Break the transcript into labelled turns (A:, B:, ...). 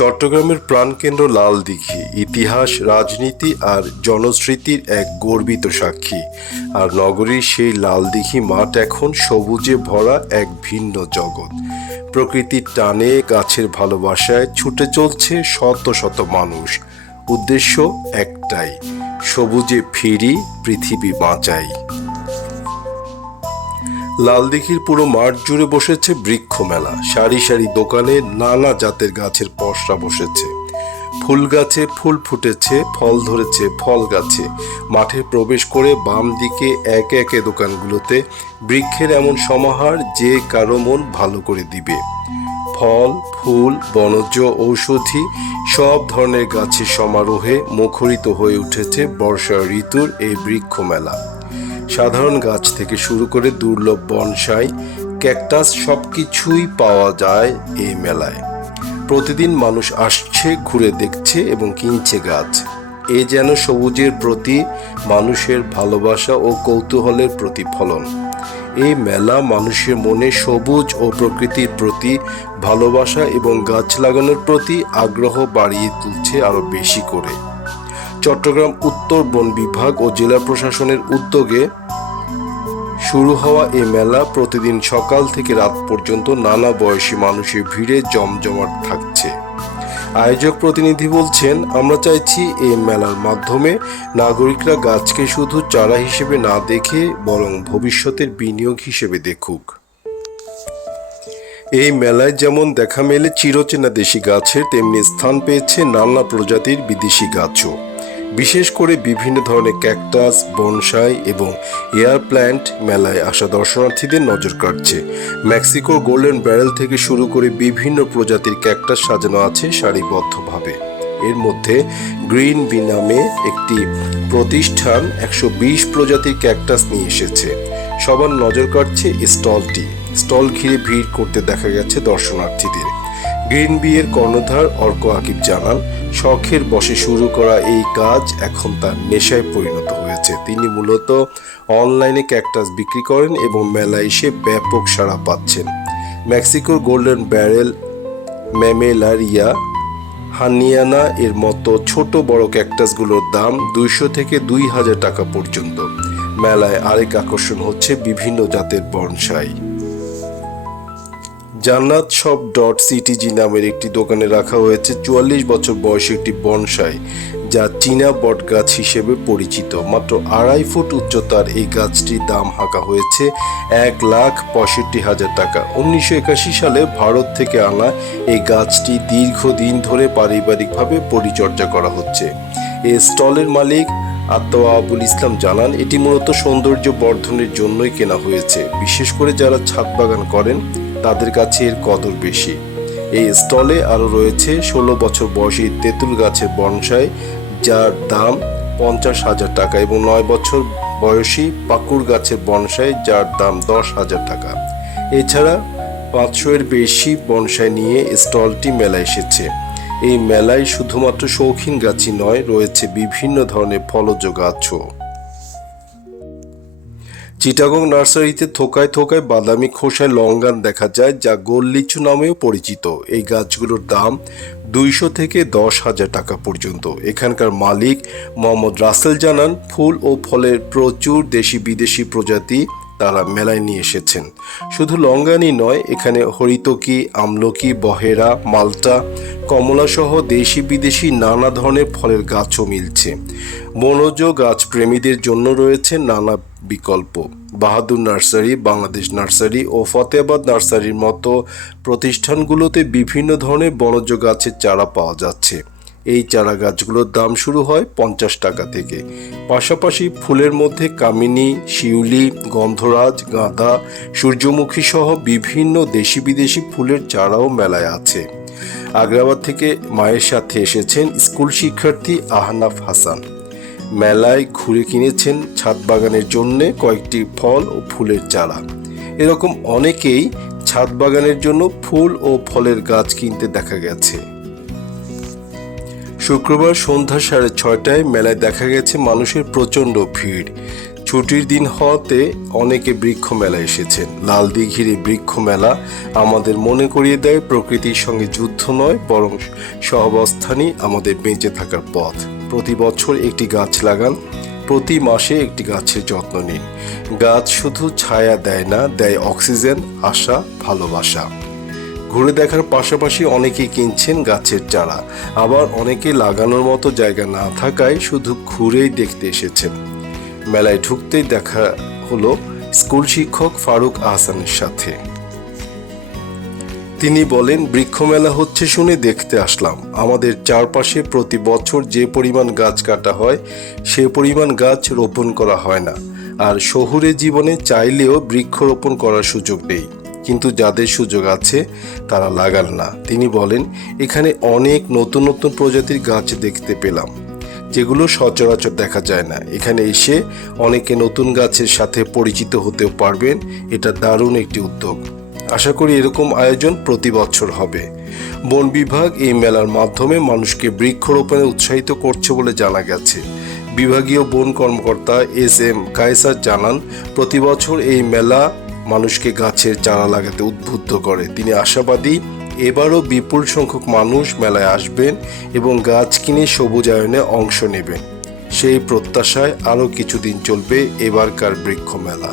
A: চট্টগ্রামের প্রাণকেন্দ্র লাল দিঘি ইতিহাস, রাজনীতি আর জনস্মৃতির এক গর্বিত সাক্ষী। আর নগরীর সেই লাল দিঘি মাঠ এখন সবুজে ভরা এক ভিন্ন জগৎ। প্রকৃতির টানে গাছের ভালোবাসায় ছুটে চলছে শত শত মানুষ। উদ্দেশ্য একটাই, সবুজে ফিরি পৃথিবী বাঁচাই। লালদিঘির পুরো মাঠ জুড়ে বসেছে বৃক্ষ মেলা। সারি সারি দোকানে নানা জাতের গাছের পসরা বসেছে। ফুল গাছে ফুল ফুটেছে, ফল ধরেছে ফল গাছে। মাঠে প্রবেশ করে বাম দিকে একে একে দোকানগুলোতে বৃক্ষের এমন সমাহার যে কারও মন ভালো করে দিবে। ফল, ফুল, বনজ, ঔষধি সব ধরনের গাছের সমারোহে মুখরিত হয়ে উঠেছে বর্ষা ঋতুর এই বৃক্ষ মেলা। সাধারণ গাছ থেকে শুরু করে দুর্লভ বনসাই, ক্যাকটাস সব কিছুই পাওয়া যায় এই মেলায়। প্রতিদিন মানুষ আসছে, ঘুরে দেখছে এবং কিনছে গাছ। এ যেন সবুজের প্রতি, মানুষের ভালোবাসা ও কৌতূহলের প্রতিফলন। এই মেলা মানুষের মনে সবুজ ও প্রকৃতির প্রতি, ভালোবাসা এবং গাছ লাগানোর প্রতি আগ্রহ বাড়িয়ে তুলছে আরও বেশি করে। চট্টগ্রাম উত্তর বন বিভাগ ও জেলা প্রশাসনের উদ্যোগে শুরু হওয়া এই মেলা প্রতিদিন সকাল থেকে রাত পর্যন্ত নানা বয়সী মানুষের ভিড়ে জমজমাট থাকছে। আয়োজক প্রতিনিধি বলছেন, আমরা চাইছি এই মেলার মাধ্যমে নাগরিকরা গাছকে শুধু চারা হিসেবে না দেখে বরং ভবিষ্যতের বিনিয়োগ হিসেবে দেখুক। এই মেলায় যেমন দেখা মেলে চিরচেনা দেশি গাছের, তেমনি স্থান পেয়েছে নানা প্রজাতির বিদেশি গাছও। বিশেষ করে বিভিন্ন ধরনের ক্যাকটাস, বনসাই এবং এয়ার প্ল্যান্ট মেলায় আসা দর্শনার্থীদের নজর কাটছে মেক্সিকোর গোল্ডেন ব্যারেল থেকে শুরু করে বিভিন্ন প্রজাতির ক্যাকটাস সাজানো আছে সারিবদ্ধভাবে। এর মধ্যে গ্রিন বি নামে একটি প্রতিষ্ঠান একশো বিশ প্রজাতির ক্যাকটাস নিয়ে এসেছে। সবার নজর কাটছে স্টলটি। স্টল ঘিরে ভিড় করতে দেখা গেছে দর্শনার্থীদের। গ্রিন বিয়ের কর্ণধার অর্ক আকিব জানান, শখের বসে শুরু করা এই কাজ এখন তার নেশায় পরিণত হয়েছে। তিনি মূলত অনলাইনে ক্যাকটাস বিক্রি করেন এবং মেলায় এসে ব্যাপক সাড়া পাচ্ছেন। মেক্সিকোর গোল্ডেন ব্যারেল ম্যামেলারিয়া হানিয়ানা এর মতো ছোট বড় ক্যাকটাসগুলোর দাম দুইশো থেকে দুই হাজার টাকা পর্যন্ত। মেলায় আরেক আকর্ষণ হচ্ছে বিভিন্ন জাতের বনসাই। জান্নাত শপ ডট সিটিজি নামের একটি দোকানে রাখা হয়েছে চুয়াল্লিশ বছর বয়সী একটি বনসাই, যা চীনা বট গাছ হিসেবে পরিচিত। মাত্র আড়াই ফুট উচ্চতার এই গাছটির দাম হাঁকা হয়েছে এক লাখ পঁয়ষট্টি হাজার টাকা। উনিশশো একাশি সালে ভারত থেকে আনা এই গাছটি দীর্ঘদিন ধরে পারিবারিকভাবে পরিচর্যা করা হচ্ছে। এই স্টলের মালিক আত্মা আবুল ইসলাম জানান, এটি মূলত সৌন্দর্য বর্ধনের জন্যই কেনা হয়েছে। বিশেষ করে যারা ছাদ বাগান করেন তাদের কাছে এর কদর বেশি। এই স্টলে আরও রয়েছে ষোলো বছর বয়সী তেঁতুল গাছের বনসাই, যার দাম পঞ্চাশ হাজার টাকা এবং নয় বছর বয়সী পাকুড় গাছের বনসাই, যার দাম দশ হাজার টাকা। এছাড়া পাঁচশো এর বেশি বনসাই নিয়ে স্টলটি মেলা এসেছে। এই মেলায় শুধুমাত্র শৌখিন গাছই নয়, রয়েছে বিভিন্ন ধরনের ফলজ গাছও। চিটাগং নার্সারিতে থোকায় থোকায় বাদামি খোসায় লঙ্গান দেখা যায়, যা গোল্লিচু নামেও পরিচিত। এই গাছগুলোর দাম দুইশো থেকে দশ হাজার টাকা পর্যন্ত। এখানকার মালিক মোহাম্মদ রাসেল জানান, ফুল ও ফলের প্রচুর দেশি বিদেশি প্রজাতি তারা মেলায় নিয়ে এসেছেন। শুধু লঙ্গানই নয়, এখানে হরিতকি, আমলকি, বহেরা, মালটা কমলা সহ দেশি বিদেশি নানা ধরনের ফলের গাছও মিলছে। বনজ গাছ প্রেমীদের জন্য রয়েছে নানা বিকল্প। বাহাদুর নার্সারি, বাংলাদেশ নার্সারি ও ফতেহাবাদ নার্সারির মতো প্রতিষ্ঠানগুলোতে বিভিন্ন ধরনের বনজ গাছের চারা পাওয়া যাচ্ছে। এই চারা গাছগুলোর দাম শুরু হয় পঞ্চাশ টাকা থেকে। পাশাপাশি ফুলের মধ্যে কামিনী, শিউলি, গন্ধরাজ, গাঁদা, সূর্যমুখী সহ বিভিন্ন দেশি বিদেশি ফুলের চারাও মেলায় আছে। আগ্রাবাদ থেকে মায়ের সাথে এসেছেন স্কুল শিক্ষার্থী আহনাফ হাসান। মেলায় ঘুরে কিনেছেন ছাদ বাগানের জন্যে কয়েকটি ফল ও ফুলের চারা। এরকম অনেকেই ছাদ বাগানের জন্য ফুল ও ফলের গাছ কিনতে দেখা গেছে। শুক্রবার সন্ধ্যা সাড়ে ছয়টায় মেলায় দেখা গেছে মানুষের প্রচণ্ড ভিড়। ছুটির দিন হওয়াতে অনেকে বৃক্ষ মেলা এসেছেন। লাল দিঘির বৃক্ষ মেলা আমাদের মনে করিয়ে দেয়, প্রকৃতির সঙ্গে যুদ্ধ নয়, বরং সহাবস্থানই আমাদের বেঁচে থাকার পথ। প্রতি বছর একটি গাছ লাগান, প্রতি মাসে একটি গাছের যত্ন নিন। গাছ শুধু ছায়া দেয় না, দেয় অক্সিজেন, আশা, ভালোবাসা। ঘুরে দেখার পাশাপাশি অনেকেই কিনছেন গাছের চারা। আবার অনেকে লাগানোর মতো জায়গা না থাকায় শুধু ঘুরেই দেখতে এসেছেন। মেলায় ঢুকতেই দেখা হলো স্কুল শিক্ষক ফারুক আহসানের সাথে। তিনি বলেন বৃক্ষ মেলা হচ্ছে শুনে দেখতে আসলাম। আমাদের চারপাশে প্রতি বছর যে পরিমাণ গাছ কাটা হয়, সে পরিমাণ গাছ রোপণ করা হয় না। আর শহুরে জীবনে চাইলেও বৃক্ষরোপণ করার সুযোগ নেই। কিন্তু যাদের সুযোগ আছে, তারা লাগান না। তিনি বলেন, এখানে অনেক নতুন নতুন প্রজাতির গাছ দেখতে পেলাম, যেগুলো সচরাচর দেখা যায় না। এখানে এসে অনেকে নতুন গাছের সাথে পরিচিত হতে পারবেন। এটা দারুণ একটি উদ্যোগ। আশা করি এরকম আয়োজন প্রতি বছর হবে। বন বিভাগ এই মেলার মাধ্যমে মানুষকে বৃক্ষরোপণে উৎসাহিত করছে বলে জানা গেছে। বিভাগীয় বন কর্মকর্তা এস এম কায়সার জানান, প্রতি বছর এই মেলা মানুষকে গাছের চারা লাগাতে উদ্বুদ্ধ করে। তিনি আশাবাদী, এবারও বিপুল সংখ্যক মানুষ মেলায় আসবেন এবং গাছ কিনে সবুজায়নে অংশ নেবেন। সেই প্রত্যাশায় আরও কিছুদিন চলবে এবারকার বৃক্ষ মেলা